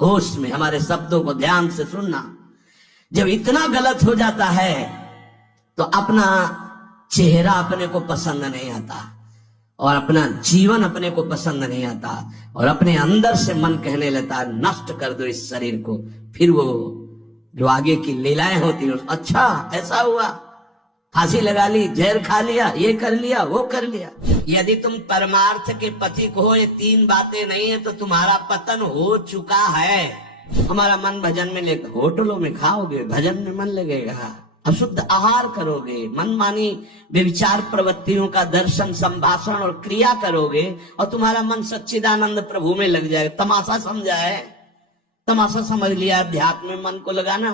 होश में हमारे शब्दों को ध्यान से सुनना। जब इतना गलत हो जाता है तो अपना चेहरा अपने को पसंद नहीं आता और अपना जीवन अपने को पसंद नहीं आता और अपने अंदर से मन कहने लगता है नष्ट कर दो इस शरीर को। फिर वो जो आगे की लीलाएं होती है, अच्छा ऐसा हुआ, फांसी लगा ली, जहर खा लिया, ये कर लिया, वो कर लिया। यदि तुम परमार्थ के पथिक हो, ये तीन बातें नहीं है तो तुम्हारा पतन हो चुका है। हमारा मन भजन में लेकर होटलों में खाओगे, भजन में मन लगेगा, अशुद्ध आहार करोगे, मनमानी व्यभिचार प्रवृत्तियों का दर्शन, संभाषण और क्रिया करोगे और तुम्हारा मन सच्चिदानंद प्रभु में लग जाएगा। तमाशा समझा है, तमाशा समझ लिया अध्यात्म में मन को लगाना।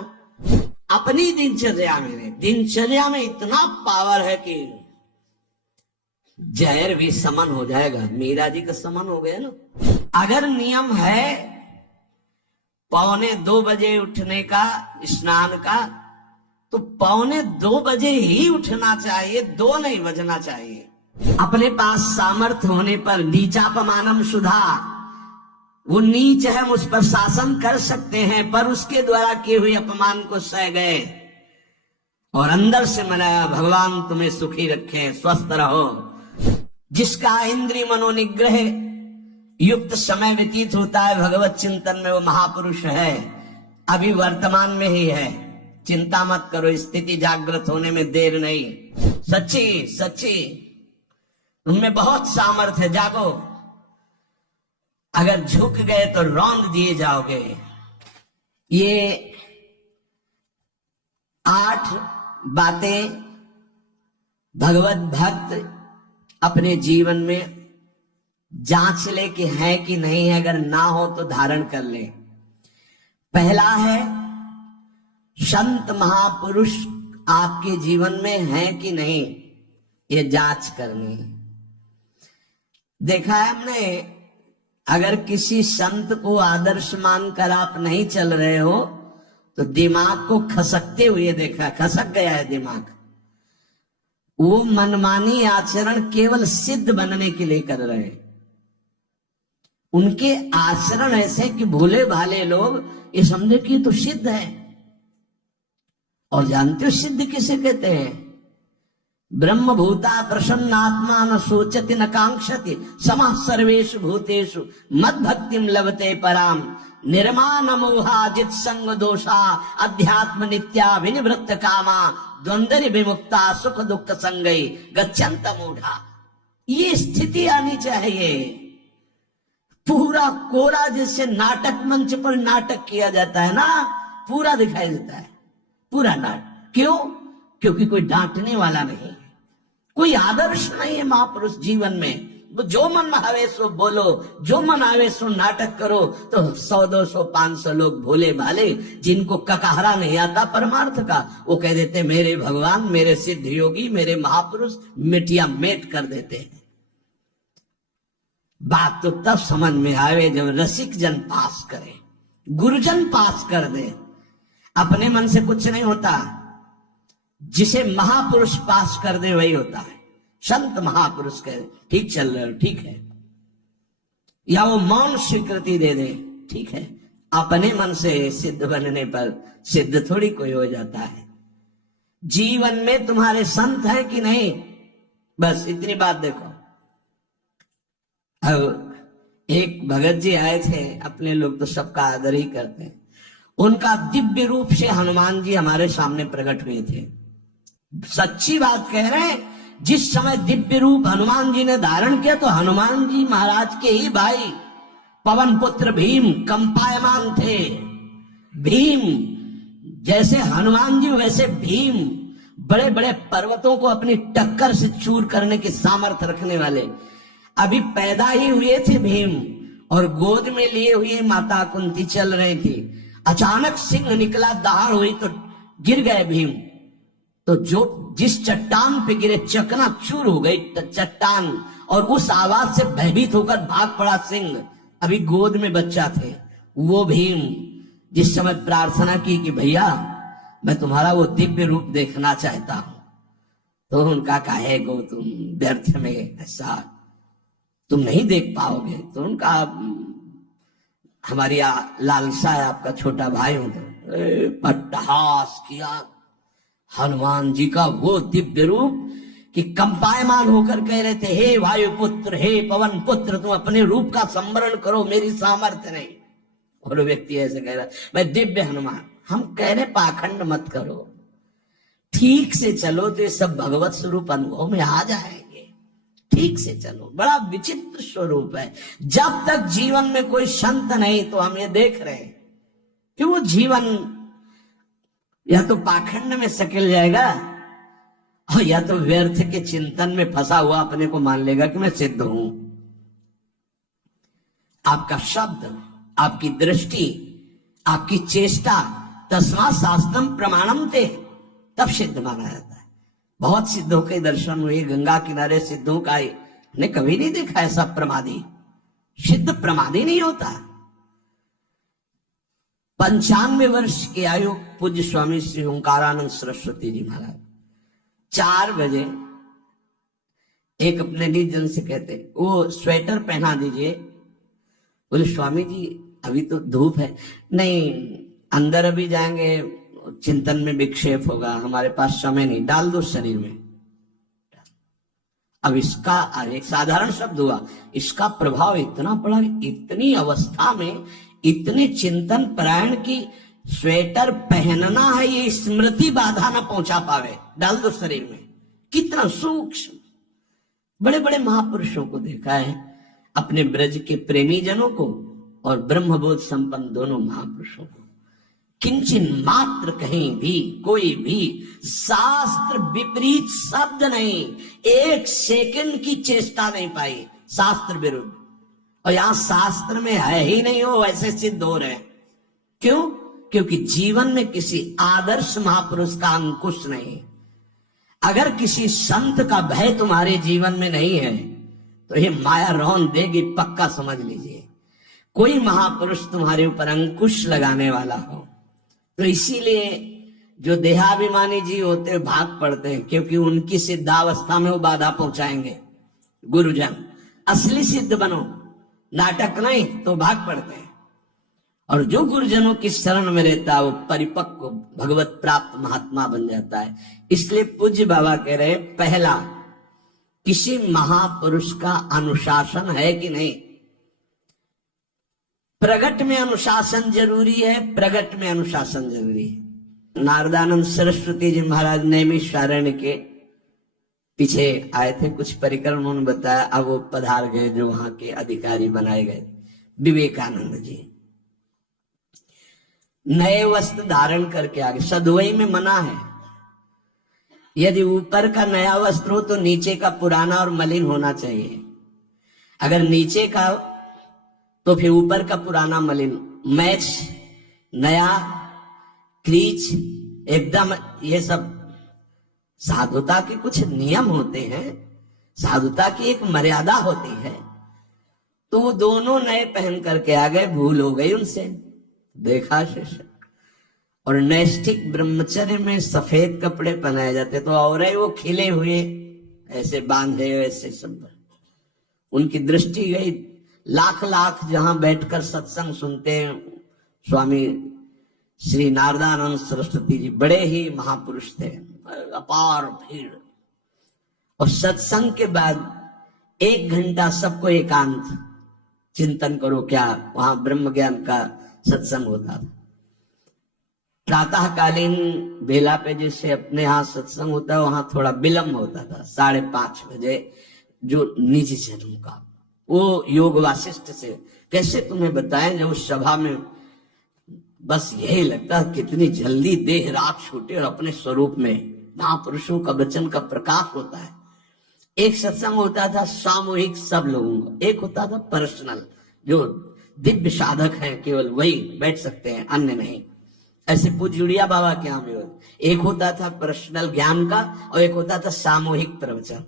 अपनी दिनचर्या में इतना पावर है कि जहर भी समन हो जाएगा। मीरा जी का समन हो गया ना। अगर नियम है 1:45 बजे उठने का, स्नान का, तो 1:45 बजे ही उठना चाहिए, 2 नहीं बजना चाहिए। अपने पास सामर्थ्य होने पर नीचापमानम सुधा, वो नीच है, उस पर शासन कर सकते हैं, पर उसके द्वारा किए हुए अपमान को सह गए और अंदर से मनाया भगवान तुम्हें सुखी रखे, स्वस्थ रहो। जिसका इंद्रिय मनोनिग्रह युक्त समय व्यतीत होता है भगवत चिंतन में, वो महापुरुष है। अभी वर्तमान में ही है, चिंता मत करो, स्थिति जागृत होने में देर नहीं। सच्ची उनमें बहुत सामर्थ्य है, जागो। अगर झुक गए तो रौंद दिए जाओगे। ये 8 बातें भगवत भक्त अपने जीवन में जांच ले कि है कि नहीं है, अगर ना हो तो धारण कर ले। पहला है संत महापुरुष आपके जीवन में है कि नहीं, ये जांच करनी। देखा है हमने, अगर किसी संत को आदर्श मानकर आप नहीं चल रहे हो तो दिमाग को खसकते हुए देखा, खसक गया है दिमाग। वो मनमानी आचरण केवल सिद्ध बनने के लिए कर रहे हैं। उनके आचरण ऐसे कि भोले भाले लोग ये समझे कि तो सिद्ध है। और जानते हो सिद्ध किसे कहते हैं? ब्रह्म भूता प्रसन्नात्मा न सोचति न कांक्षति समः सर्वेषु भूतेषु मद भक्तिम लभते पराम निर्माण मोहाजित संग दोषा अध्यात्म नित्या विनिवृत्त कामा द्वंद्व विमुक्ता सुख दुख संगई गच्छन्त मूढ़ा। ये स्थिति आनी चाहिए। पूरा कोरा जैसे नाटक मंच पर नाटक किया जाता है ना, पूरा दिखाई देता है, पूरा नाटक। क्यों? क्योंकि कोई डांटने वाला नहीं, कोई आदर्श नहीं है महापुरुष जीवन में। जो मन आवे सो बोलो, जो मन आवे सो नाटक करो, तो 100 200 500 लोग भोले भाले जिनको ककहरा नहीं आता परमार्थ का, वो कह देते मेरे भगवान, मेरे सिद्ध योगी, मेरे महापुरुष, मिटिया मेट कर देते हैं। बात तो तब समझ में आवे जब रसिक जन पास करे, गुरुजन पास कर दे। अपने मन से कुछ नहीं होता, जिसे महापुरुष पास कर दे वही होता है। संत महापुरुष कहे ठीक चल रहे हो, ठीक है, या वो मौन स्वीकृति दे दे, ठीक है। अपने मन से सिद्ध बनने पर सिद्ध थोड़ी कोई हो जाता है। जीवन में तुम्हारे संत है कि नहीं, बस इतनी बात देखो। अब एक भगत जी आए थे, अपने लोग तो सबका आदर ही करते हैं। उनका दिव्य रूप से हनुमान जी हमारे सामने प्रकट हुए थे। सच्ची बात कह रहे हैं, जिस समय दिव्य रूप हनुमान जी ने धारण किया तो हनुमान जी महाराज के ही भाई पवन पुत्र भीम कंपायमान थे। भीम जैसे हनुमान जी वैसे भीम, बड़े बड़े पर्वतों को अपनी टक्कर से चूर करने के सामर्थ्य रखने वाले। अभी पैदा ही हुए थे भीम और गोद में लिए हुए माता कुंती चल रही थी। अचानक सिंह निकला, दहाड़ हुई तो गिर गए भीम। तो जो जिस चट्टान पे गिरे चकनाचूर हो गई चट्टान, और उस आवाज से भयभीत होकर भाग पड़ा सिंह। अभी गोद में बच्चा थे वो भीम, जिस समय प्रार्थना की कि भैया मैं तुम्हारा वो दिव्य रूप देखना चाहता हूं, तो उनका कहे गो तुम व्यर्थ में ऐसा तुम नहीं देख पाओगे। तो उनका हमारी लालसा है, आपका छोटा भाई हूं तो अट्टहास किया हनुमान जी का वो दिव्य रूप कि कंपायमान होकर कह रहे थे, हे वायु पुत्र, हे पवन पुत्र, तुम अपने रूप का संवरण करो, मेरी सामर्थ्य नहीं। और व्यक्ति ऐसे कह रहा, मैं दिव्य हनुमान। हम कह रहे पाखंड मत करो, ठीक से चलो तो ये सब भगवत स्वरूप अनुभव में आ जाएंगे। ठीक से चलो, बड़ा विचित्र स्वरूप है। जब तक जीवन में कोई संत नहीं तो हम ये देख रहे हैं कि वो जीवन या तो पाखंड में सकेल जाएगा और या तो व्यर्थ के चिंतन में फंसा हुआ अपने को मान लेगा कि मैं सिद्ध हूं। आपका शब्द, आपकी दृष्टि, आपकी चेष्टा, तस्मात् शास्त्रम प्रमाणम ते, तब सिद्ध माना जाता है। बहुत सिद्धों के दर्शन हुए, गंगा किनारे सिद्धों का ने कभी नहीं देखा ऐसा प्रमादी। सिद्ध प्रमादी नहीं होता। 95 वर्ष की आयु पूज्य स्वामी श्री ओंकारानंद सरस्वती जी महाराज 4 बजे एक अपने निजन से कहते, वो स्वेटर पहना दीजिए। बोले स्वामी जी अभी तो धूप है। नहीं, अंदर अभी जाएंगे, चिंतन में विक्षेप होगा, हमारे पास समय नहीं, डाल दो शरीर में। अब इसका एक साधारण शब्द हुआ, इसका प्रभाव इतना पड़ा, इतनी अवस्था में इतने चिंतन परायण की स्वेटर पहनना है, ये स्मृति बाधा ना पहुंचा पावे, डाल दो शरीर में। कितना सूक्ष्म। बड़े बड़े महापुरुषों को देखा है, अपने ब्रज के प्रेमी जनों को और ब्रह्मबोध संपन्न दोनों महापुरुषों को, किंचिन मात्र कहीं भी कोई भी शास्त्र विपरीत शब्द नहीं, 1 सेकंड की चेष्टा नहीं पाई शास्त्र विरुद्ध। और यहां शास्त्र में है ही नहीं, हो वैसे सिद्ध हो रहे। क्यों? क्योंकि जीवन में किसी आदर्श महापुरुष का अंकुश नहीं। अगर किसी संत का भय तुम्हारे जीवन में नहीं है तो ये माया रौन देगी, पक्का समझ लीजिए। कोई महापुरुष तुम्हारे ऊपर अंकुश लगाने वाला हो तो इसीलिए जो देहाभिमानी जी होते हैं भाग पड़ते हैं, क्योंकि उनकी सिद्धावस्था में वो बाधा पहुंचाएंगे। गुरुजन असली सिद्ध बनो, नाटक नहीं, तो भाग पड़ते हैं। और जो गुरुजनों की शरण में रहता है वो परिपक्व भगवत प्राप्त महात्मा बन जाता है। इसलिए पूज्य बाबा कह रहे, पहला, किसी महापुरुष का अनुशासन है कि नहीं। प्रगट में अनुशासन जरूरी है, प्रगट में अनुशासन जरूरी है। नारदानंद सरस्वती जी महाराज नैमिषारण्य के पीछे आए थे, कुछ परिक्रम उन्होंने बताया, अब वो पधार गए जो वहां के अधिकारी बनाए गए। विवेकानंद जी नए वस्त्र धारण करके आगे, सदुवई में मना है। यदि ऊपर का नया वस्त्र हो तो नीचे का पुराना और मलिन होना चाहिए। अगर नीचे का तो फिर ऊपर का पुराना मलिन, मैच नया, क्रीच एकदम, ये सब साधुता के कुछ नियम होते हैं, साधुता की एक मर्यादा होती है। तो वो दोनों नए पहन करके आ गए, भूल हो गई उनसे, देखा शिष्य। और नैष्ठिक ब्रह्मचर्य में सफेद कपड़े पहनाए जाते, तो और वो खिले हुए ऐसे बांधे ऐसे सब, उनकी दृष्टि गई। लाख लाख जहां बैठकर सत्संग सुनते हैं स्वामी श्री नारदानंद सरस्वती जी, बड़े ही महापुरुष थे, अपार भीड़। और सत्संग के बाद 1 घंटा सबको एकांत चिंतन करो, क्या वहां ब्रह्म ज्ञान का सत्संग होता था। प्रातःकालीन बेला पे जैसे अपने यहाँ सत्संग होता है, वहां थोड़ा विलंब होता था, 5:30 बजे। जो निज जन्म का वो योग वासिष्ठ से कैसे तुम्हें बताएं, जब उस सभा में बस यही लगता है कितनी जल्दी देह राख छूटे और अपने स्वरूप में महापुरुषों का वचन का प्रकाश होता है। एक सत्संग होता था सामूहिक सब लोगों का, एक होता था पर्सनल, जो दिव्य साधक हैं केवल वही बैठ सकते हैं, अन्य नहीं। ऐसे पूज्य उड़िया बाबा के यहाँ भी एक होता था पर्सनल ज्ञान का और एक होता था सामूहिक प्रवचन।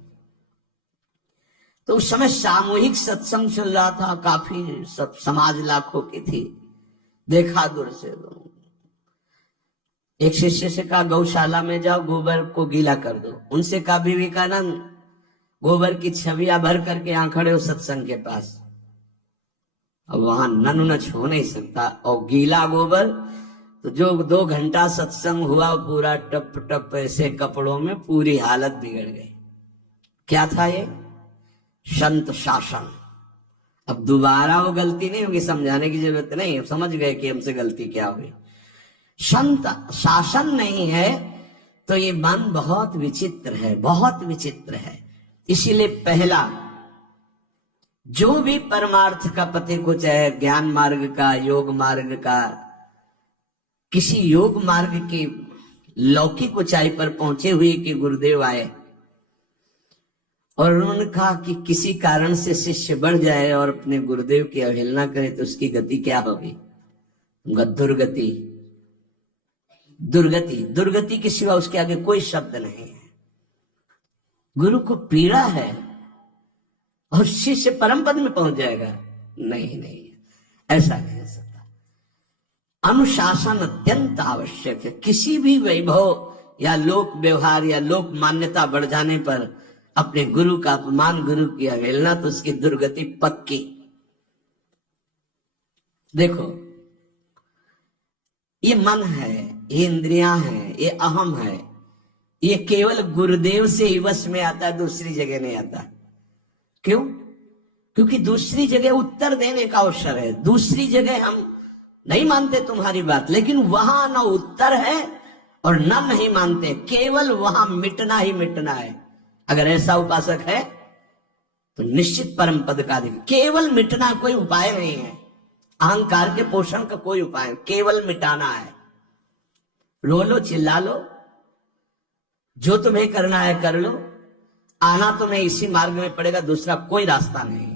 तो उस समय सामूहिक सत्संग चल रहा था, काफी सब समाज लाखों की थी। देखा दूर से, एक शिष्य से कहा गौशाला में जाओ, गोबर को गीला कर दो। उनसे कहा विवेकानंद गोबर की छवियां भर करके यहां खड़े हो सत्संग के पास, अब वहां नच हो नहीं सकता। और गीला गोबर तो जो 2 घंटा सत्संग हुआ पूरा टप टप ऐसे कपड़ों में पूरी हालत बिगड़ गई। क्या था ये? संत शासन। अब दोबारा वो गलती नहीं होगी, समझाने की जरूरत नहीं, समझ गए कि हमसे गलती क्या हुई। संत शासन नहीं है तो ये मन बहुत विचित्र है, बहुत विचित्र है। इसीलिए पहला जो भी परमार्थ का पति को, चाहे ज्ञान मार्ग का, योग मार्ग का, किसी योग मार्ग की लौकिक ऊंचाई पर पहुंचे हुए कि गुरुदेव आए और उन्होंने कहा कि किसी कारण से शिष्य बढ़ जाए और अपने गुरुदेव की अवहेलना करे तो उसकी गति क्या होगी? दुर्गति। दुर्गति, दुर्गति के सिवा उसके आगे कोई शब्द नहीं है। गुरु को पीड़ा है और शिष्य परम पद में पहुंच जाएगा? नहीं नहीं, ऐसा नहीं हो सकता। अनुशासन अत्यंत आवश्यक है। किसी भी वैभव या लोक व्यवहार या लोक मान्यता बढ़ जाने पर अपने गुरु का अपमान, गुरु की अवहेलना, तो उसकी दुर्गति पक्की। देखो, ये मन है, ये इंद्रियां हैं, ये अहम है, ये केवल गुरुदेव से ही वश में आता है, दूसरी जगह नहीं आता। क्यों? क्योंकि दूसरी जगह उत्तर देने का अवसर है। दूसरी जगह हम नहीं मानते तुम्हारी बात, लेकिन वहां ना उत्तर है और ना नहीं मानते, केवल वहां मिटना ही मिटना है। अगर ऐसा उपासक है तो निश्चित परम पद का अधिकारी। केवल मिटना कोई उपाय नहीं है, अहंकार के पोषण का कोई उपाय, केवल मिटाना है। रो लो, चिल्ला लो, जो तुम्हें करना है कर लो, आना तुम्हें इसी मार्ग में पड़ेगा, दूसरा कोई रास्ता नहीं।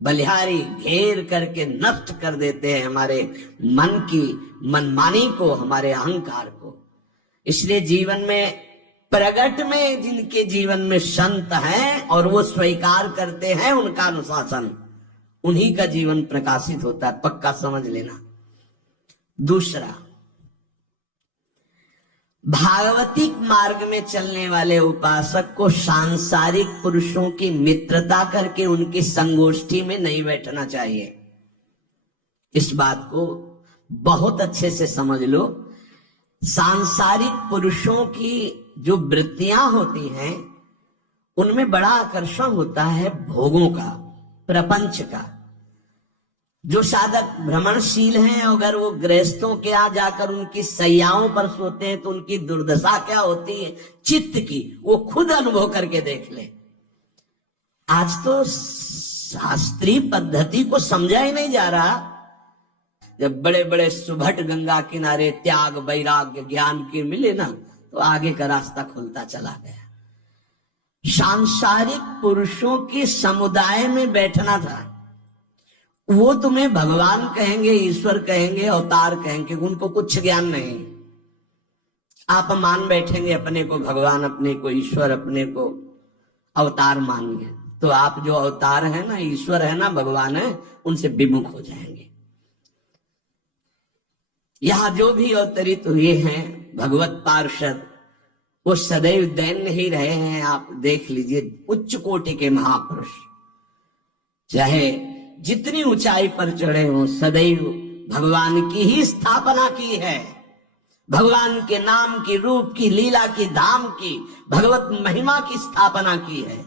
बलिहारी घेर करके नष्ट कर देते हैं हमारे मन की मनमानी को, हमारे अहंकार को। इसलिए जीवन में प्रगट में जिनके जीवन में संत हैं और वो स्वीकार करते हैं उनका अनुशासन, उन्हीं का जीवन प्रकाशित होता है, पक्का समझ लेना। दूसरा, भागवतिक मार्ग में चलने वाले उपासक को सांसारिक पुरुषों की मित्रता करके उनकी संगोष्ठी में नहीं बैठना चाहिए। इस बात को बहुत अच्छे से समझ लो। सांसारिक पुरुषों की जो वृत्तियां होती हैं उनमें बड़ा आकर्षण होता है भोगों का, प्रपंच का। जो साधक भ्रमणशील हैं, अगर वो गृहस्थों के यहाँ जाकर उनकी सैयाओं पर सोते हैं तो उनकी दुर्दशा क्या होती है चित्त की, वो खुद अनुभव करके देख ले। आज तो शास्त्रीय पद्धति को समझा ही नहीं जा रहा। जब बड़े बड़े सुभट गंगा किनारे त्याग, वैराग्य, ज्ञान की मिले ना, तो आगे का रास्ता खुलता चला गया। सांसारिक पुरुषों के समुदाय में बैठना था। वो तुम्हें भगवान कहेंगे, ईश्वर कहेंगे, अवतार कहेंगे, उनको कुछ ज्ञान नहीं। आप मान बैठेंगे अपने को भगवान, अपने को ईश्वर, अपने को अवतार मानिए, तो आप जो अवतार है ना, ईश्वर है ना, भगवान है, उनसे विमुख हो जाएंगे। यहां जो भी अवतरित हुए हैं भगवत पार्षद, वो सदैव दैन्य ही रहे हैं। आप देख लीजिए, उच्च कोटि के महापुरुष चाहे जितनी ऊंचाई पर चढ़े हो, सदैव भगवान की ही स्थापना की है। भगवान के नाम की, रूप की, लीला की, धाम की, भगवत महिमा की स्थापना की है,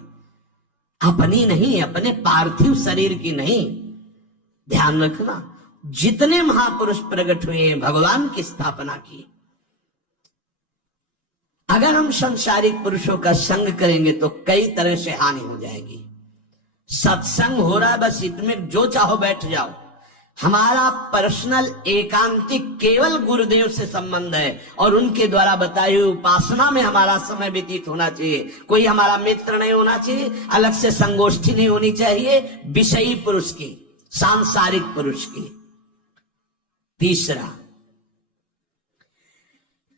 अपनी नहीं, अपने पार्थिव शरीर की नहीं। ध्यान रखना, जितने महापुरुष प्रकट हुए हैं भगवान की स्थापना की। अगर हम संसारिक पुरुषों का संग करेंगे तो कई तरह से हानि हो जाएगी। सत्संग हो रहा है, बस इतने जो चाहो बैठ जाओ। हमारा पर्सनल एकांतिक केवल गुरुदेव से संबंध है और उनके द्वारा बताई हुई उपासना में हमारा समय व्यतीत होना चाहिए। कोई हमारा मित्र नहीं होना चाहिए, अलग से संगोष्ठी नहीं होनी चाहिए विषयी पुरुष की, सांसारिक पुरुष की। तीसरा,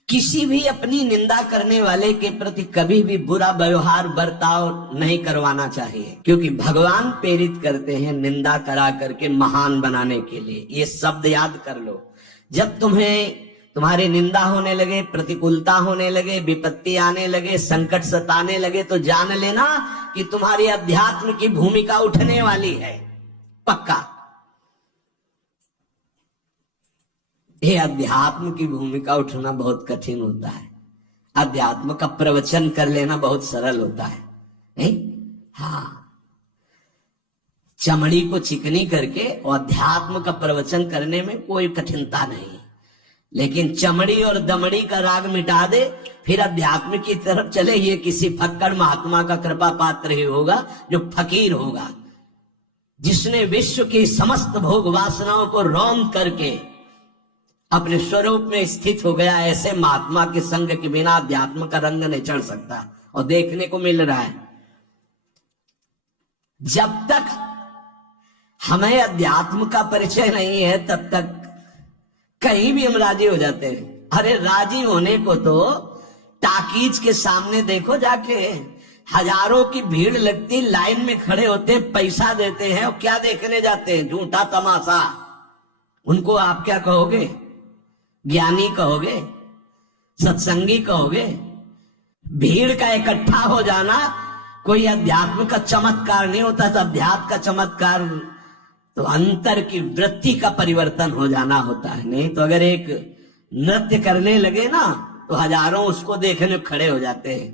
किसी भी अपनी निंदा करने वाले के प्रति कभी भी बुरा व्यवहार, बर्ताव नहीं करवाना चाहिए, क्योंकि भगवान प्रेरित करते हैं निंदा करा करके महान बनाने के लिए। ये शब्द याद कर लो। जब तुम्हारी निंदा होने लगे, प्रतिकूलता होने लगे, विपत्ति आने लगे, संकट सताने लगे, तो जान लेना कि तुम्हारी अध्यात्म की भूमिका उठने वाली है, पक्का। ये अध्यात्म की भूमिका उठना बहुत कठिन होता है। अध्यात्म का प्रवचन कर लेना बहुत सरल होता है, नहीं? हाँ, चमड़ी को चिकनी करके और अध्यात्म का प्रवचन करने में कोई कठिनता नहीं, लेकिन चमड़ी और दमड़ी का राग मिटा दे फिर अध्यात्म की तरफ चले, ये किसी फक्कड़ महात्मा का कृपा पात्र ही होगा जो फकीर होगा, जिसने विश्व की समस्त भोग वासनाओं को रौंद करके अपने स्वरूप में स्थित हो गया। ऐसे महात्मा के संग के बिना अध्यात्म का रंग नहीं चढ़ सकता, और देखने को मिल रहा है। जब तक हमें अध्यात्म का परिचय नहीं है तब तक कहीं भी हम राजी हो जाते हैं। अरे राजी होने को तो टाकीज के सामने देखो जाके, हजारों की भीड़ लगती, लाइन में खड़े होते हैं, पैसा देते हैं, और क्या देखने जाते हैं? झूठा तमाशा। उनको आप क्या कहोगे? ज्ञानी कहोगे? सत्संगी कहोगे? भीड़ का इकट्ठा हो जाना कोई अध्यात्म का चमत्कार नहीं होता। तो अध्यात्म का चमत्कार तो अंतर की वृत्ति का परिवर्तन हो जाना होता है। नहीं तो अगर एक नृत्य करने लगे ना तो हजारों उसको देखने खड़े हो जाते हैं।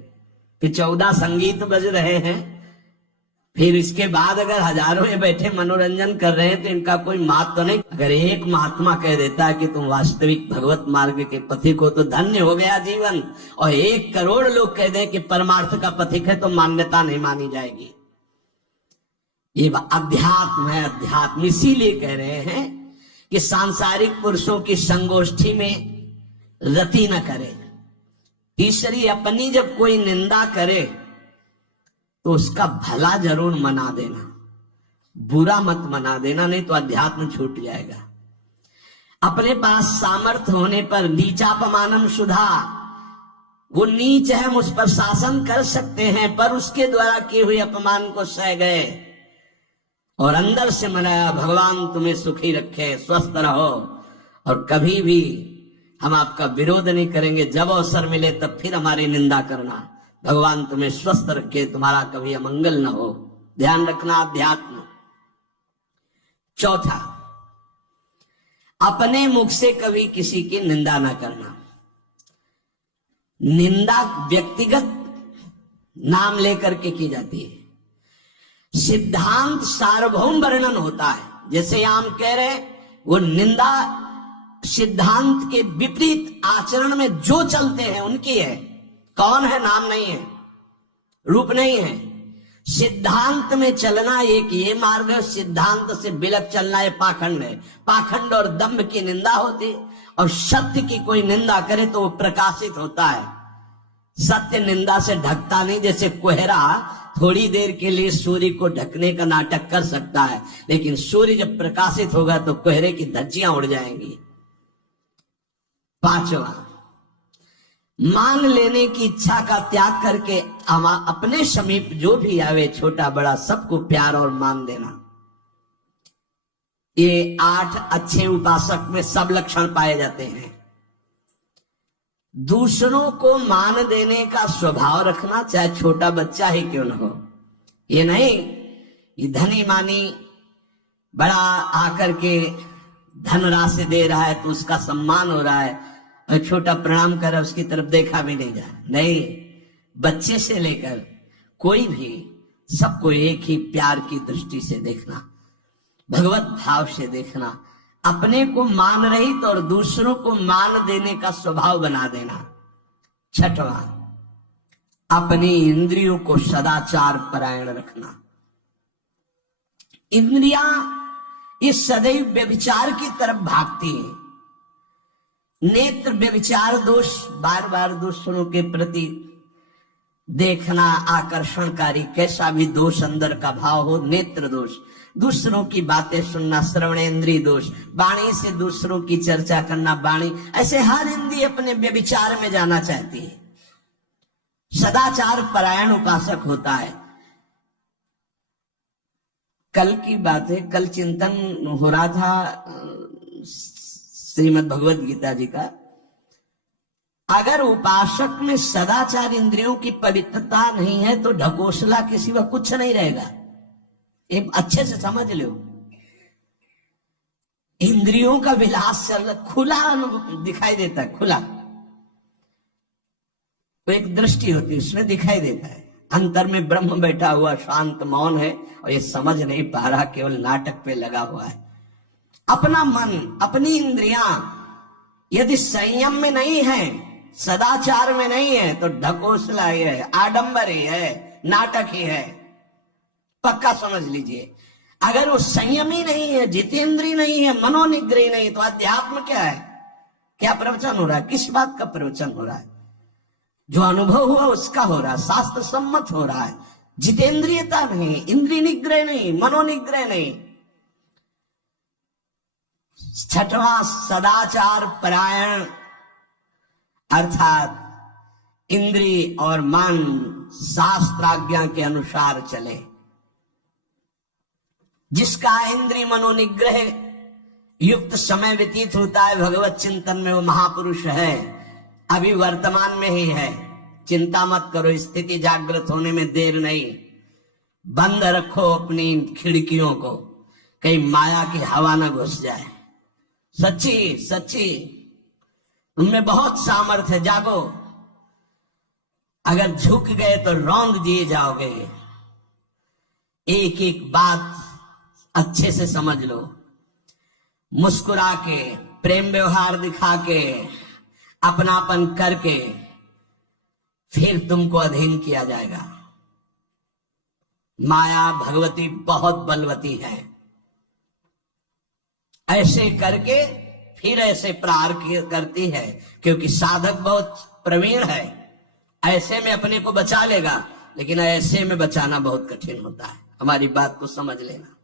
फिर 14 संगीत बज रहे हैं, फिर इसके बाद अगर हजारों में बैठे मनोरंजन कर रहे हैं तो इनका कोई महत्व तो नहीं। अगर एक महात्मा कह देता है कि तुम वास्तविक भगवत मार्ग के पथिक हो तो धन्य हो गया जीवन, और 1 करोड़ लोग कह दें कि परमार्थ का पथिक है तो मान्यता नहीं मानी जाएगी। ये अध्यात्म है। अध्यात्म इसीलिए कह रहे हैं कि सांसारिक पुरुषों की संगोष्ठी में रति न करे। तीसरी, अपनी जब कोई निंदा करे तो उसका भला जरूर मना देना, बुरा मत मना देना, नहीं तो अध्यात्म छूट जाएगा। अपने पास सामर्थ्य होने पर नीचापमानम सुधा, वो नीच है, हम उस पर शासन कर सकते हैं, पर उसके द्वारा किए हुए अपमान को सह गए और अंदर से मनाया, भगवान तुम्हें सुखी रखे, स्वस्थ रहो, और कभी भी हम आपका विरोध नहीं करेंगे। जब अवसर मिले तब फिर हमारी निंदा करना, भगवान तुम्हें स्वस्थ रखे, तुम्हारा कभी अमंगल न हो। ध्यान रखना अध्यात्म। चौथा, अपने मुख से कभी किसी की निंदा न करना। निंदा व्यक्तिगत नाम लेकर के की जाती है, सिद्धांत सार्वभौम वर्णन होता है। जैसे हम कह रहे हैं, वो निंदा सिद्धांत के विपरीत आचरण में जो चलते हैं उनकी है। कौन है? नाम नहीं है, रूप नहीं है। सिद्धांत में चलना एक ये मार्ग है, सिद्धांत से बिलक चलना ये पाखंड है। पाखंड और दंभ की निंदा होती, और सत्य की कोई निंदा करे तो वो प्रकाशित होता है। सत्य निंदा से ढकता नहीं। जैसे कोहरा थोड़ी देर के लिए सूर्य को ढकने का नाटक कर सकता है, लेकिन सूर्य जब प्रकाशित होगा तो कोहरे की धज्जियां उड़ जाएंगी। पांचवा, मान लेने की इच्छा का त्याग करके अपने समीप जो भी आवे, छोटा बड़ा सबको प्यार और मान देना। ये 8 अच्छे उपासक में सब लक्षण पाए जाते हैं। दूसरों को मान देने का स्वभाव रखना, चाहे छोटा बच्चा ही क्यों न हो। ये नहीं ये धनी मानी बड़ा आकर के धन राशि दे रहा है तो उसका सम्मान हो रहा है, और छोटा प्रणाम कर रहा है उसकी तरफ देखा भी नहीं जा रहा। नहीं, बच्चे से लेकर कोई भी सबको एक ही प्यार की दृष्टि से देखना, भगवत भाव से देखना। अपने को मान रहित और दूसरों को मान देने का स्वभाव बना देना। छठवां, अपनी इंद्रियों को सदाचार परायण रखना। इंद्रियां इस सदैव व्यभिचार की तरफ भागती है। नेत्र व्यभिचार दोष, बार बार दूसरों के प्रति देखना आकर्षणकारी, कैसा भी दोष अंदर का भाव हो, नेत्र दोष। दूसरों की बातें सुनना, श्रवणेन्द्रिय दोष। वाणी से दूसरों की चर्चा करना, वाणी। ऐसे हर इंद्रिय अपने व्यभिचार में जाना चाहती है। सदाचार परायण उपासक होता है। कल की बात है, कल चिंतन हो रहा था श्रीमद् भगवद गीता जी का। अगर उपासक में सदाचार इंद्रियों की पवित्रता नहीं है तो ढकोसला के सिवा कुछ नहीं रहेगा। एक अच्छे से समझ लो। इंद्रियों का विलास चल रहा, खुला दिखाई देता है, खुला तो एक दृष्टि होती है, उसमें दिखाई देता है। अंतर में ब्रह्म बैठा हुआ शांत मौन है और ये समझ नहीं पा रहा, केवल नाटक पे लगा हुआ है। अपना मन, अपनी इंद्रियां यदि संयम में नहीं है, सदाचार में नहीं है, तो ढकोसला ही है, आडंबर ही है, नाटक ही है, पक्का समझ लीजिए। अगर वो संयमी नहीं है, जितेंद्रीय नहीं है, मनोनिग्रही नहीं, तो अध्यात्म क्या है? क्या प्रवचन हो रहा है? किस बात का प्रवचन हो रहा है? जो अनुभव हुआ उसका हो रहा है, शास्त्र सम्मत हो रहा है। जितेंद्रियता नहीं, इंद्रिय निग्रह नहीं, मनोनिग्रह नहीं। छठवां, सदाचार परायण, अर्थात इंद्रिय और मन शास्त्राज्ञा के अनुसार चले। जिसका इंद्रिय मनोनिग्रह युक्त समय व्यतीत होता है भगवत चिंतन में, वो महापुरुष है। अभी वर्तमान में ही है, चिंता मत करो, स्थिति जागृत होने में देर नहीं। बंद रखो अपनी खिड़कियों को, कहीं माया की हवा ना घुस जाए। सच्ची सच्ची उनमें बहुत सामर्थ्य है, जागो। अगर झुक गए तो रौंद दिए जाओगे। एक एक बात अच्छे से समझ लो, मुस्कुरा के, प्रेम व्यवहार दिखा के, अपनापन करके फिर तुमको अधीन किया जाएगा। माया भगवती बहुत बलवती है, ऐसे करके फिर ऐसे प्रहार करती है, क्योंकि साधक बहुत प्रवीण है। ऐसे में अपने को बचा लेगा, लेकिन ऐसे में बचाना बहुत कठिन होता है। हमारी बात को समझ लेना,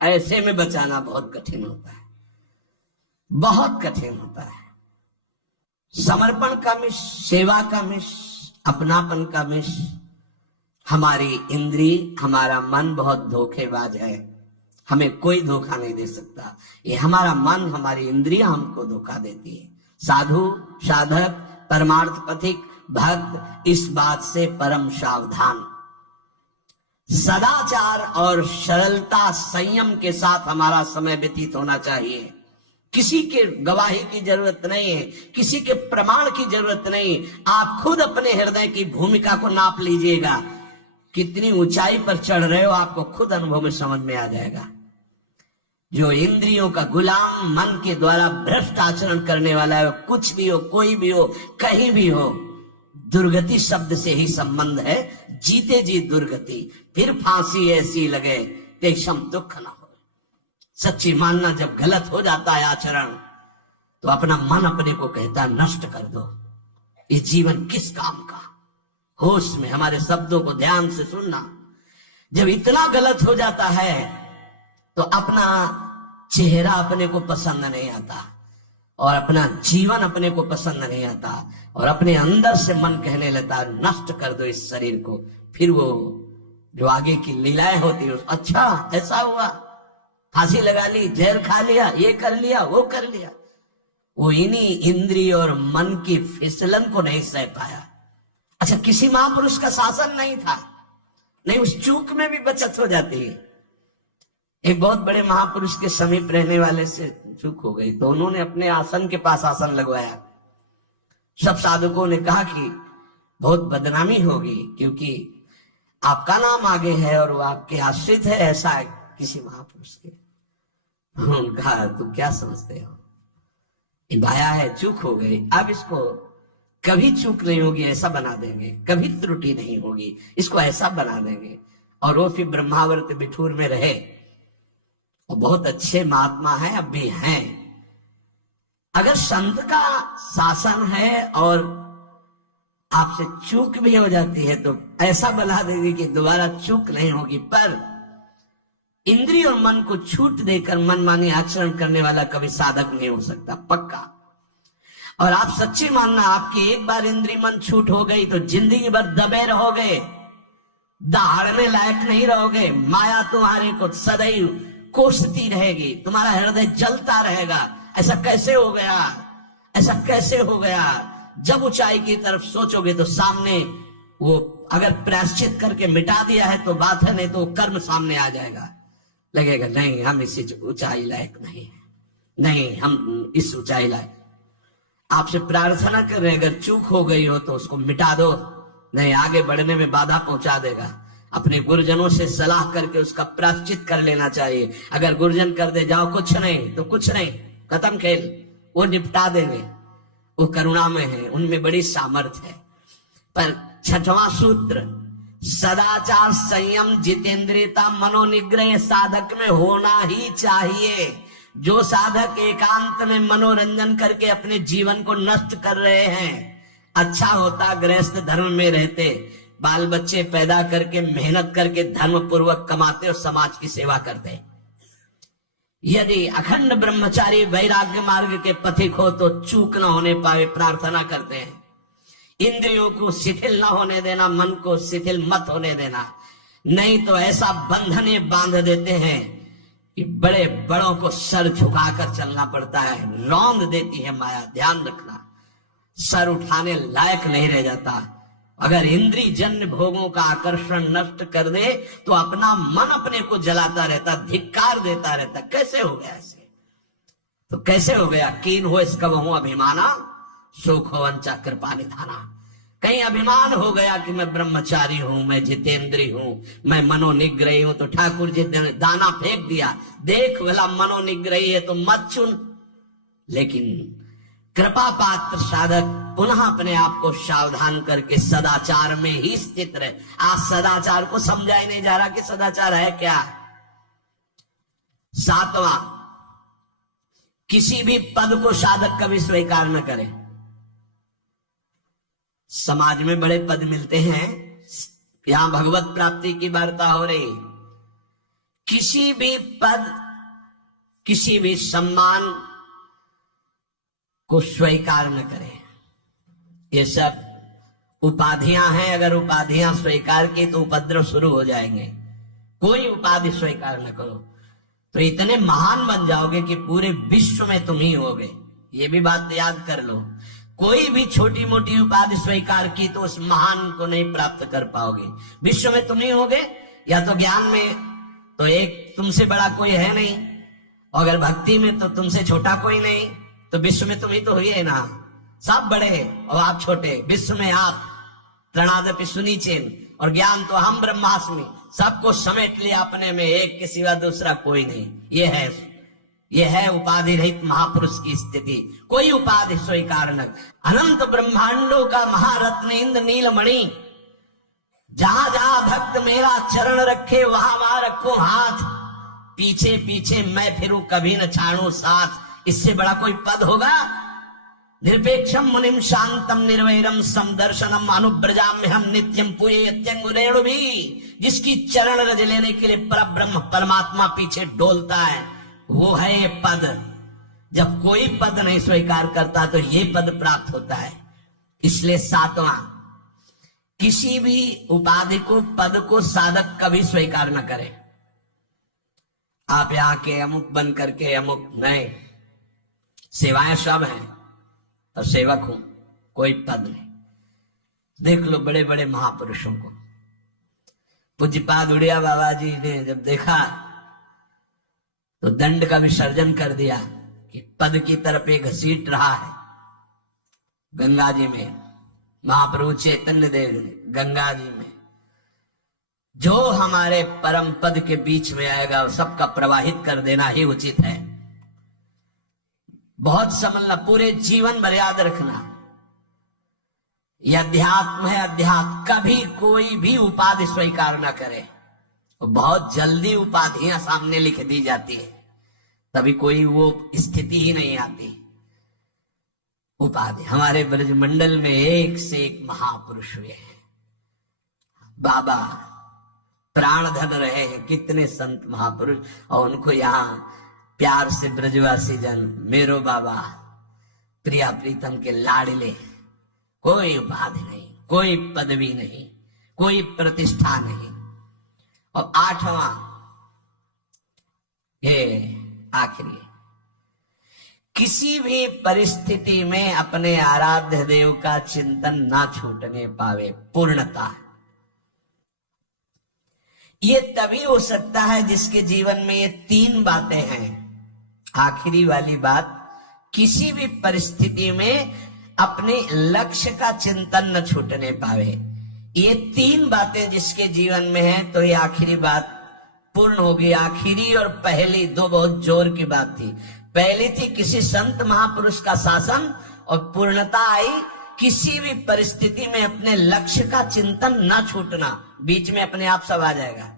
ऐसे में बचाना बहुत कठिन होता है, बहुत कठिन होता है। समर्पण का मिश, सेवा का मिश, अपनापन का मिश। हमारी इंद्रिय, हमारा मन बहुत धोखेबाज है, हमें कोई धोखा नहीं दे सकता। ये हमारा मन, हमारी इंद्रियां हमको धोखा देती है। साधु, साधक, परमार्थ पथिक, भक्त इस बात से परम सावधान। सदाचार और सरलता, संयम के साथ हमारा समय व्यतीत होना चाहिए। किसी के गवाही की जरूरत नहीं है, किसी के प्रमाण की जरूरत नहीं। आप खुद अपने हृदय की भूमिका को नाप लीजिएगा, कितनी ऊंचाई पर चढ़ रहे हो आपको खुद अनुभव में समझ में आ जाएगा। जो इंद्रियों का गुलाम, मन के द्वारा भ्रष्ट आचरण करने वाला है, कुछ भी हो, कोई भी हो, कहीं भी हो, दुर्गति शब्द से ही संबंध है। जीते जी दुर्गति, फिर फांसी ऐसी लगे तेषम दुख न हो। सच्ची मानना, जब गलत हो जाता है आचरण, तो अपना मन अपने को कहता है नष्ट कर दो, ये जीवन किस काम का। होश में हमारे शब्दों को ध्यान से सुनना। जब इतना गलत हो जाता है तो अपना चेहरा अपने को पसंद नहीं आता, और अपना जीवन अपने को पसंद नहीं आता, और अपने अंदर से मन कहने लगता है नष्ट कर दो इस शरीर को। फिर वो जो आगे की लीलाएं होती है, अच्छा ऐसा हुआ, फांसी लगा ली, जहर खा लिया, ये कर लिया, वो कर लिया। वो इन्हीं इंद्रिय और मन की फिसलन को नहीं सह पाया। अच्छा, किसी महापुरुष का शासन नहीं था, नहीं, उस चूक में भी बचत हो जाती है। एक बहुत बड़े महापुरुष के समीप रहने वाले से चूक हो गई, तो उन्होंने अपने आसन के पास आसन लगवाया। सब साधुकों ने कहा कि बहुत बदनामी होगी, क्योंकि आपका नाम आगे है और वो आपके आश्रित है, ऐसा है किसी महापुरुष के। उन्होंने कहा तुम क्या समझते हो, ये भाया है, चूक हो गई, अब इसको कभी चूक नहीं होगी, ऐसा बना देंगे, कभी त्रुटि नहीं होगी, इसको ऐसा बना देंगे। और वो फिर ब्रह्मावर्त बिठूर में रहे, और बहुत अच्छे महात्मा हैं, अब भी हैं। अगर संत का शासन है और आपसे चूक भी हो जाती है तो ऐसा बना देंगे कि दोबारा चूक नहीं होगी। पर इंद्रिय और मन को छूट देकर मनमानी आचरण करने वाला कभी साधक नहीं हो सकता, पक्का। और आप सच्ची मानना, आपकी एक बार इंद्रिय मन छूट हो गई तो जिंदगी भर दबे रहोगे, दहाड़ने लायक नहीं रहोगे। माया तुम्हारे को सदैव कोसती रहेगी, तुम्हारा हृदय जलता रहेगा। ऐसा कैसे हो गया, ऐसा कैसे हो गया। जब ऊंचाई की तरफ सोचोगे तो सामने वो अगर प्रायश्चित करके मिटा दिया है तो बात है, नहीं तो कर्म सामने आ जाएगा। लगेगा नहीं हम इस ऊंचाई लायक नहीं है, नहीं हम इस ऊंचाई लायक। आपसे प्रार्थना कर रहे हैं, अगर चूक हो गई हो तो उसको मिटा दो, नहीं आगे बढ़ने में बाधा पहुंचा देगा। अपने गुरुजनों से सलाह करके उसका प्रायश्चित कर लेना चाहिए। अगर गुरुजन कर दे जाओ कुछ नहीं तो कुछ नहीं, खत्म खेल, वो निपटा देंगे, वो करुणा में है, उनमें बड़ी सामर्थ्य है। पर छठवां सूत्र, सदाचार संयम जितेंद्रियता मनोनिग्रह साधक में होना ही चाहिए। जो साधक एकांत में मनोरंजन करके अपने जीवन को नष्ट कर रहे हैं, अच्छा होता गृहस्थ धर्म में रहते, बाल बच्चे पैदा करके मेहनत करके धर्म पूर्वक कमाते और समाज की सेवा करते। यदि अखंड ब्रह्मचारी वैराग्य मार्ग के पथिक हो तो चूक न होने पावे प्रार्थना करते हैं। इंद्रियों को शिथिल न होने देना, मन को शिथिल मत होने देना, नहीं तो ऐसा बंधने बांध देते हैं कि बड़े बड़ों को सर झुकाकर चलना पड़ता है, रौंद देती है माया, ध्यान रखना, सर उठाने लायक नहीं रह जाता। अगर इंद्रिय जन्य भोगों का आकर्षण नष्ट कर दे तो अपना मन अपने को जलाता रहता, धिक्कार देता रहता। कैसे हो गया ऐसे? तो कैसे हो गया? कीन हो इसका बहु अभिमाना, सुख हो वंचा कृपा निधाना। कहीं अभिमान हो गया कि मैं ब्रह्मचारी हूं, मैं जितेंद्री हूं, मैं मनोनिग्रही हूं, तो ठाकुर जी ने दाना फेंक दिया, देख भला मनोनिग्रही है तो मत चुन। लेकिन कृपा पात्र साधक पुनः अपने आप को सावधान करके सदाचार में ही स्थित रहे। आज सदाचार को समझा ही नहीं जा रहा कि सदाचार है क्या। सातवां, किसी भी पद को साधक कभी स्वीकार न करे। समाज में बड़े पद मिलते हैं, यहां भगवत प्राप्ति की वार्ता हो रही, किसी भी पद किसी भी सम्मान को स्वीकार न करें। ये सब उपाधियां हैं, अगर उपाधियां स्वीकार की तो उपद्रव शुरू हो जाएंगे। कोई उपाधि स्वीकार न करो तो इतने महान बन जाओगे कि पूरे विश्व में तुम ही होगे। ये भी बात याद कर लो, कोई भी छोटी मोटी उपाधि स्वीकार की तो उस महान को नहीं प्राप्त कर पाओगे। विश्व में तुम ही होगे, या तो ज्ञान में तो एक तुमसे बड़ा कोई है नहीं, अगर भक्ति में तो तुमसे छोटा कोई नहीं, तो विश्व में तुम ही तो हुई है ना। सब बड़े और आप छोटे, विश्व में आप त्रणादपि सुनीचेन, और ज्ञान तो हम ब्रह्मास्मि, सबको समेट लिया अपने में, एक के सिवा दूसरा कोई नहीं। ये है उपाधि रहित महापुरुष की स्थिति। कोई उपाधि स्वीकार न। अनंत ब्रह्मांडों का महारत्न इंद्र नीलमणि, जहां जहां भक्त मेरा चरण रखे वहां वहां रखो हाथ, पीछे पीछे मैं फिरूं कभी न छाड़ू साथ। इससे बड़ा कोई पद होगा? निरपेक्षम मुनिम शांतम निर्वैरम समदर्शनम अनुब्रजाम्य हम नित्यम पूयत्यंगुरेणु भी। जिसकी चरण रज लेने के लिए परब्रह्म परमात्मा पीछे डोलता है, वो है ये पद। जब कोई पद नहीं स्वीकार करता तो ये पद प्राप्त होता है। इसलिए सातवां, किसी भी उपाधि को, पद को साधक कभी स्वीकार न करे। आप यहां के अमुक बन करके अमुक नहीं, सेवाएं सब हैं और सेवक हूं, कोई पद नहीं। देख लो बड़े बड़े महापुरुषों को। पूज्यपाद उड़िया बाबा जी ने जब देखा तो दंड का विसर्जन कर दिया कि पद की तरफ एक घसीट रहा है। गंगा जी में महाप्रभु चैतन्य देव ने गंगा जी में जो हमारे परम पद के बीच में आएगा वो सबका प्रवाहित कर देना ही उचित है। बहुत समझना, पूरे जीवन भर याद रखना, यह अध्यात्म है। अध्यात्म कभी कोई भी उपाधि स्वीकार न करे। तो बहुत जल्दी उपाधियां सामने लिख दी जाती है, तभी कोई वो स्थिति ही नहीं आती। उपाधि हमारे ब्रजमंडल में एक से एक महापुरुष हुए हैं। बाबा प्राण धन रहे हैं, कितने संत महापुरुष, और उनको यहाँ प्यार से ब्रजवासी जन मेरो बाबा, प्रिया प्रीतम के लाडले। कोई उपाधि नहीं, कोई पदवी नहीं, कोई प्रतिष्ठा नहीं। और आठवां, ये आखिरी, किसी भी परिस्थिति में अपने आराध्य देव का चिंतन ना छूटने पावे, पूर्णता। ये तभी हो सकता है जिसके जीवन में ये तीन बातें हैं। आखिरी वाली बात, किसी भी परिस्थिति में अपने लक्ष्य का चिंतन न छूटने पावे। ये तीन बातें जिसके जीवन में है तो ये आखिरी बात पूर्ण होगी। आखिरी और पहली दो बहुत जोर की बात थी। पहली थी किसी संत महापुरुष का शासन, और पूर्णता आई किसी भी परिस्थिति में अपने लक्ष्य का चिंतन न छूटना। बीच में अपने आप सब आ जाएगा।